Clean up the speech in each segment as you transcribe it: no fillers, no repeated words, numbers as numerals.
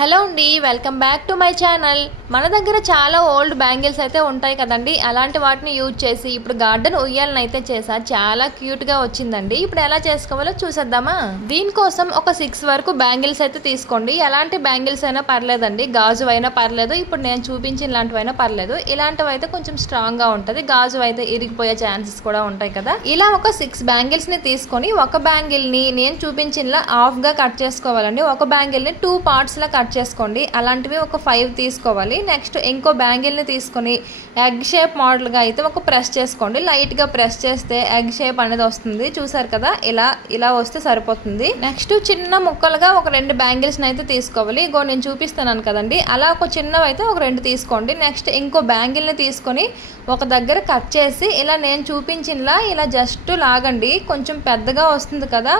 Hello అండి, welcome back to my channel. మన దగ్గర చాలా ఓల్డ్ బ్యాంగిల్స్ అయితే ఉంటాయి కదండి. అలాంటి వాటిని యూజ్ చేసి ఇప్పుడు గార్డెన్ ఉయ్యాలను అయితే చేసా. చాలా క్యూట్ గా వచ్చిందండి. ఇప్పుడు ఎలా చేసుకోవాలో చూసేద్దామా. దీనికోసం ఒక 6 వరకు బ్యాంగిల్స్ అయితే తీసుకోండి. ఎలాంటి బ్యాంగిల్స్ అయినా పర్లేదండి, గాజు అయినా పర్లేదు, ఇప్పుడు నేను చూపించిన ఇలాంటివైనా పర్లేదు. ఇలాంటివి అయితే కొంచెం స్ట్రాంగ్ గా ఉంటది, గాజు అయితే ఇరిగిపోయే ఛాన్సెస్ కూడా ఉంటాయి కదా. ఇలా ఒక 6 బ్యాంగిల్స్ ని తీసుకొని ఒక బ్యాంగిల్ ని నేను చూపించిన హాఫ్ గా కట్ చేసుకోవాలండి. ఒక బ్యాంగిల్ ని 2 పార్ట్స్ లా కట్ చేసుకోండి. అలాంటివి ఒక 5 తీసుకోవాలి. నెక్స్ట్ ఇంకో బ్యాంగిల్ ని తీసుకొని ఎగ్ షేప్ మోడల్ గా అయితే ఒక ప్రెస్ చేసుకోండి. లైట్ గా ప్రెస్ చేస్తే ఎగ్ షేప్ అనేది వస్తుంది. చూసారు కదా, ఇలా వస్తే సరిపోతుంది. నెక్స్ట్ చిన్న ముక్కలుగా ఒక 2 బ్యాంగిల్స్ అయితే తీసుకోవాలి. ఇగో నేను చూపిస్తున్నాను కదండి, అలా ఒక చిన్నవి అయితే ఒక 2 తీసుకోండి. నెక్స్ట్ ఇంకో బ్యాంగిల్ ని తీసుకొని ఒక దగ్గర కట్ చేసి ఇలా నేను చూపించినలా ఇలా జస్ట్ లాగండి. కొంచెం పెద్దగా వస్తుంది కదా,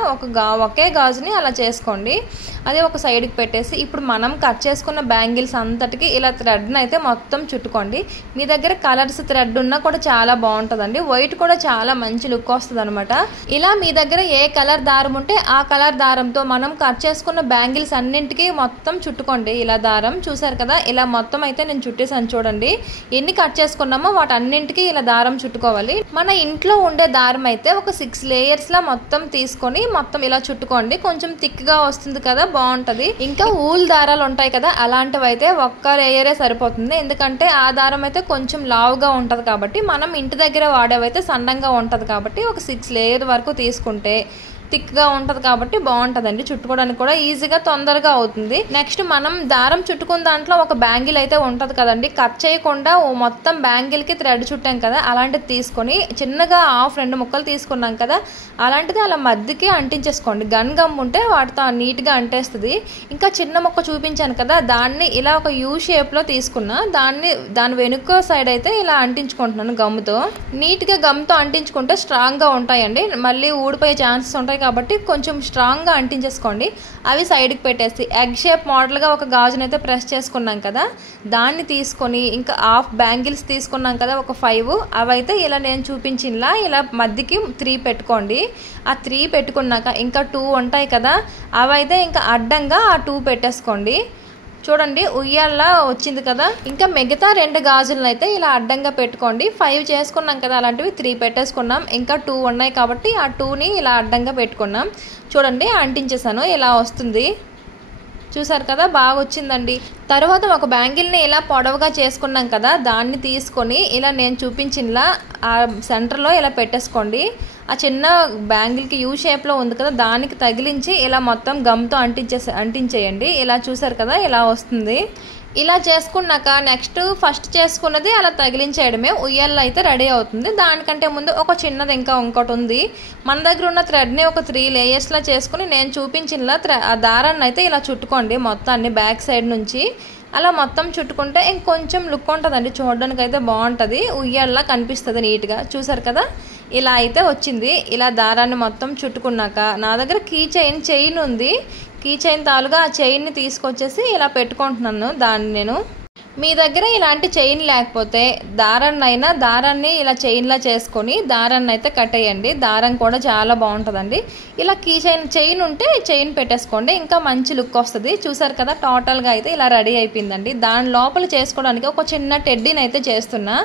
ఒకే గాజుని అలా చేసుకోండి. అదే ఒక సైడ్కి పెట్టేసి ఇప్పుడు మనం కట్ చేసుకున్న బ్యాంగిల్స్ అంతటికి ఇలా థ్రెడ్ని అయితే మొత్తం చుట్టుకోండి. మీ దగ్గర కలర్స్ థ్రెడ్ ఉన్నా కూడా చాలా బాగుంటుందండి. వైట్ కూడా చాలా మంచి లుక్ వస్తుంది అనమాట. ఇలా మీ దగ్గర ఏ కలర్ దారం ఉంటే ఆ కలర్ దారంతో మనం కట్ చేసుకున్న బ్యాంగిల్స్ అన్నింటికి మొత్తం చుట్టుకోండి. ఇలా దారం చూసారు కదా, ఇలా మొత్తం అయితే నేను చుట్టేసాను. చూడండి ఎన్ని కట్ చేసుకున్నామో వాటన్నింటికి ఇలా దారం చుట్టుకోవాలి. మన ఇంట్లో ఉండే దారం అయితే ఒక 6 లేయర్స్ లా మొత్తం తీసుకొని మొత్తం ఇలా చుట్టుకోండి. కొంచెం థిక్ గా వస్తుంది కదా, బాగుంటది. ఇంకా ఊల్ దారాలు ఉంటాయి కదా, అలాంటివి అయితే ఒక్క లేయరే సరిపోతుంది. ఎందుకంటే ఆ దారం అయితే కొంచెం లావుగా ఉంటది కాబట్టి, మనం ఇంటి దగ్గర వాడేవైతే సన్నంగా ఉంటది కాబట్టి ఒక 6 లేయర్ వరకు తీసుకుంటే థిక్గా ఉంటుంది కాబట్టి బాగుంటుందండి. చుట్టుకోవడానికి కూడా ఈజీగా తొందరగా అవుతుంది. నెక్స్ట్ మనం దారం చుట్టుకున్న దాంట్లో ఒక బ్యాంగిల్ అయితే ఉంటుంది కదండి, కట్ చేయకుండా మొత్తం బ్యాంగిల్కి థ్రెడ్ చుట్టాం కదా, అలాంటిది తీసుకొని చిన్నగా 2 ముక్కలు తీసుకున్నాం కదా, అలాంటిది అలా మధ్యకి అంటించేసుకోండి. గన్ గమ్ ఉంటే వాటితో నీట్గా అంటేస్తుంది. ఇంకా చిన్న ముక్క చూపించాను కదా, దాన్ని ఇలా ఒక యూ షేప్లో తీసుకున్నా, దాని వెనుక సైడ్ అయితే ఇలా అంటించుకుంటున్నాను గమ్తో. నీట్గా గమ్తో అంటించుకుంటే స్ట్రాంగ్గా ఉంటాయండి, మళ్ళీ ఊడిపోయే ఛాన్సెస్ ఉంటాయి కాబట్టి కొంచెం స్ట్రాంగ్గా అంటించేసుకోండి. అవి సైడ్కి పెట్టేసి ఎగ్ షేప్ మోడల్గా ఒక గాజునైతే అయితే ప్రెస్ చేసుకున్నాం కదా, దాన్ని తీసుకొని ఇంకా హాఫ్ బ్యాంగిల్స్ తీసుకున్నాం కదా ఒక 5, అవైతే ఇలా నేను చూపించినలా ఇలా మధ్యకి 3 పెట్టుకోండి. ఆ 3 పెట్టుకున్నాక ఇంకా 2 ఉంటాయి కదా, అవైతే ఇంకా అడ్డంగా ఆ 2 పెట్టేసుకోండి. చూడండి ఉయ్యాల్లా వచ్చింది కదా. ఇంకా మిగతా 2 గాజులను అయితే ఇలా అడ్డంగా పెట్టుకోండి. 5 చేసుకున్నాం కదా, అలాంటివి 3 పెట్టేసుకున్నాం. ఇంకా 2 ఉన్నాయి కాబట్టి ఆ 2ని ఇలా అడ్డంగా పెట్టుకున్నాం. చూడండి అంటించేసాను, ఇలా వస్తుంది. చూసారు కదా, బాగా వచ్చిందండి. తర్వాత ఒక బ్యాంగిల్ని ఇలా పొడవుగా చేసుకున్నాం కదా, దాన్ని తీసుకొని ఇలా నేను చూపించినలా ఆ సెంటర్లో ఇలా పెట్టేసుకోండి. ఆ చిన్న బ్యాంగిల్కి యూ షేప్లో ఉంది కదా, దానికి తగిలించి ఇలా మొత్తం గమ్తో అంటించేయండి. ఇలా చూసారు కదా, ఇలా వస్తుంది. ఇలా చేసుకున్నాక నెక్స్ట్ ఫస్ట్ చేసుకున్నది అలా తగిలించేయడమే. ఉయ్యాల్లో అయితే రెడీ అవుతుంది. దానికంటే ముందు ఒక చిన్నది ఇంకోటి ఉంది. మన దగ్గర ఉన్న థ్రెడ్ని ఒక 3 లేయర్స్లా చేసుకుని నేను చూపించినలా ఆ దారాన్ని అయితే ఇలా చుట్టుకోండి మొత్తాన్ని బ్యాక్ సైడ్ నుంచి. అలా మొత్తం చుట్టుకుంటే ఇంకొంచెం లుక్ ఉంటుందండి, చూడడానికి అయితే బాగుంటుంది, ఉయ్యాల్లా కనిపిస్తుంది నీట్గా. చూసారు కదా, ఇలా అయితే వచ్చింది. ఇలా దారాన్ని మొత్తం చుట్టుకున్నాక నా దగ్గర కీ చైన్ ఉంది. కీ చైన్ తాలుగా ఆ చైన్ని తీసుకొచ్చేసి ఇలా పెట్టుకుంటున్నాను దాన్ని నేను. మీ దగ్గర ఇలాంటి చైన్ లేకపోతే దారాన్ని ఇలా చైన్లా చేసుకొని దారాన్ని అయితే కట్టేయండి. దారం కూడా చాలా బాగుంటుందండి. ఇలా కీ చైన్ ఉంటే చైన్ పెట్టేసుకోండి, ఇంకా మంచి లుక్ వస్తుంది. చూసారు కదా, టోటల్గా అయితే ఇలా రెడీ అయిపోయిందండి. దాని లోపల చేసుకోవడానికి ఒక చిన్న టెడ్డీని అయితే చేస్తున్నా.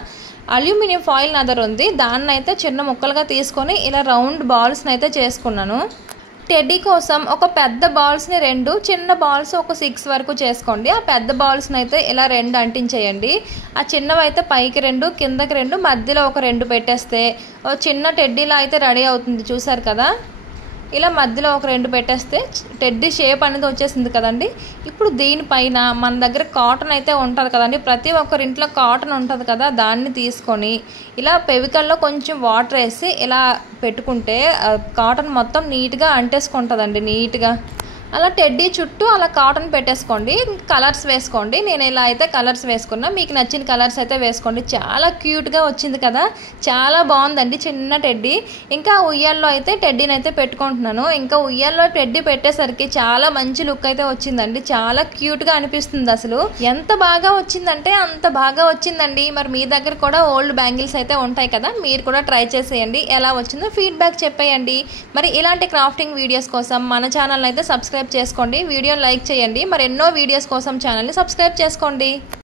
అల్యూమినియం ఫాయిల్ నా దగ్గర ఉంది, దాన్ని అయితే చిన్న ముక్కలుగా తీసుకొని ఇలా రౌండ్ బాల్స్ని అయితే చేసుకున్నాను. టెడ్డీ కోసం ఒక పెద్ద బాల్స్ని 2, చిన్న బాల్స్ ఒక 6 వరకు చేసుకోండి. ఆ పెద్ద బాల్స్ని అయితే ఇలా 2 అంటించేయండి. ఆ చిన్నవి అయితే పైకి 2, కిందకి 2, మధ్యలో ఒక 2 పెట్టేస్తే చిన్న టెడ్డీలా అయితే రెడీ అవుతుంది. చూసారు కదా, ఇలా మధ్యలో ఒక 2 పెట్టేస్తే టెడ్డీ షేప్ అనేది వచ్చేసింది కదండి. ఇప్పుడు దీనిపైన మన దగ్గర కాటన్ అయితే ఉంటుంది కదండి, ప్రతి ఒక్కరింట్లో కాటన్ ఉంటుంది కదా, దాన్ని తీసుకొని ఇలా పెవికల్లో కొంచెం వాటర్ వేసి ఇలా పెట్టుకుంటే కాటన్ మొత్తం నీట్గా అంటేసుకుంటుందండి. నీట్గా అలా టెడ్డీ చుట్టూ అలా కాటన్ పెట్టేసుకోండి. కలర్స్ వేసుకోండి. నేను ఇలా అయితే కలర్స్ వేసుకున్నా, మీకు నచ్చిన కలర్స్ అయితే వేసుకోండి. చాలా క్యూట్గా వచ్చింది కదా, చాలా బాగుందండి చిన్న టెడ్డీ. ఇంకా ఉయ్యాల్లో అయితే టెడ్డీని అయితే పెట్టుకుంటున్నాను. ఇంకా ఉయ్యాల్లో టెడ్డీ పెట్టేసరికి చాలా మంచి లుక్ అయితే వచ్చిందండి. చాలా క్యూట్గా అనిపిస్తుంది. అసలు ఎంత బాగా వచ్చిందంటే అంత బాగా వచ్చిందండి. మరి మీ దగ్గర కూడా ఓల్డ్ బ్యాంగిల్స్ అయితే ఉంటాయి కదా, మీరు కూడా ట్రై చేసేయండి. ఎలా వచ్చిందో ఫీడ్బ్యాక్ చెప్పేయండి. మరి ఇలాంటి క్రాఫ్టింగ్ వీడియోస్ కోసం మన ఛానల్ అయితే సబ్స్క్రైబ్ సబ్స్క్రైబ్ చేసుకోండి, వీడియోని లైక్ చేయండి. మరెన్నో వీడియోస్ కోసం ఛానల్ని సబ్స్క్రైబ్ చేసుకోండి.